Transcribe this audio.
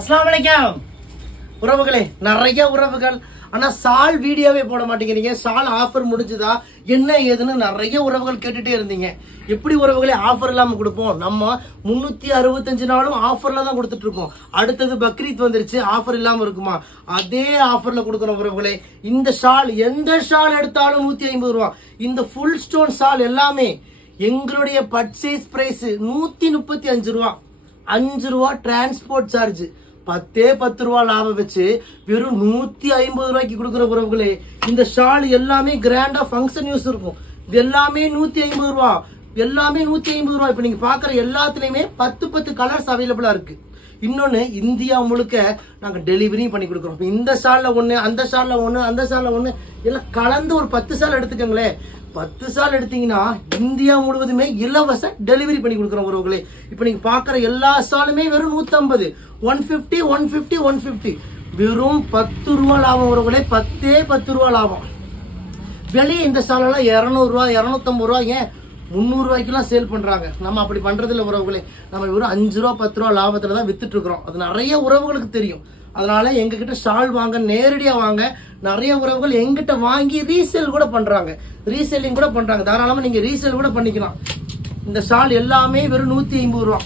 அஸ்ஸலாமு அலைக்கும் உறவுகளே, நிறைய உறவுகள் ஆனா சால் வீடியோவே போட மாட்டேங்கிறீங்க. சால் ஆஃபர் முடிஞ்சுதா என்ன ஏதுன்னு நிறைய உறவுகள் கேட்டுட்டே இருந்தீங்க. எப்படி உறவுகளே ஆஃபர் இல்லாம கொடுப்போம்? நம்ம 365 நாளும் ஆஃபர்ல தான் கொடுத்துட்டு இருக்கோம். அடுத்தது பக்ரீத் வந்துருச்சு, ஆஃபர் இல்லாம இருக்குமா? அதே ஆஃபர்ல கொடுக்கணும் உறவுகளே. இந்த ஷால் எந்த ஷால் எடுத்தாலும் 150 ரூபா. இந்த ஃபுல் ஸ்டோன் ஷால் எல்லாமே எங்களுடைய பர்ச்சேஸ் பிரைஸ் 135 ரூபா. 5 ரூபா டிரான்ஸ்போர்ட் சார்ஜ், 10 ரூபா லாபம் வச்சு வெறும் 150 ரூபாய்க்கு கொடுக்குற உறவுகளே. இந்த ஷால் எல்லாமே கிராண்டா ஃபங்க்ஷன் யூஸ் இருக்கும். இது எல்லாமே 150 ரூபா, எல்லாமே 150 ரூபா. இப்ப நீங்க பாக்குற எல்லாத்துலயுமே 10 கலர்ஸ் அவைலபிளா இருக்கு. இன்னொன்னு, இந்தியா முழுக்க நாங்க டெலிவரி பண்ணி கொடுக்குறோம். இந்த ஷால்ல ஒண்ணு, அந்த ஷால்ல ஒண்ணு, அந்த ஷால்ல ஒண்ணு, எல்லாம் கலந்து ஒரு 10 ஷால் எடுத்துக்கங்களேன். 10 ஷால் எடுத்தீங்கன்னா இந்தியா முழுவதுமே இலவச டெலிவரி பண்ணி கொடுக்குறோம் உறவுகளே. இப்ப நீங்க பாக்குற எல்லா ஷாலுமே வெறும் 150, 150, 150, 150, வெறும் 10 ரூபா லாபம் உறவுகளே. 10 ரூபா லாபம். வெளியே இந்த ஷால் எல்லாம் 200 ரூபா, 250 ரூபா, ஏன் 300 ரூபாய்க்கு எல்லாம் சேல் பண்றாங்க. நம்ம அப்படி பண்றது இல்ல உறவுகளே. நம்ம வெறும் 5 ரூபா 10 ரூபா லாபத்துல தான் வித்துட்டு இருக்கிறோம். அது நிறைய உறவுகளுக்கு தெரியும். அதனால எங்க கிட்ட ஷால் வாங்க, நேரடியா வாங்க. நிறைய உறவுகள் எங்கிட்ட வாங்கி ரீசேல் கூட பண்றாங்க, ரீசேலிங் கூட பண்றாங்க. தாராளமா நீங்க ரீசேல் கூட பண்ணிக்கலாம். இந்த ஷால் எல்லாமே வெறும் 150 ரூபா.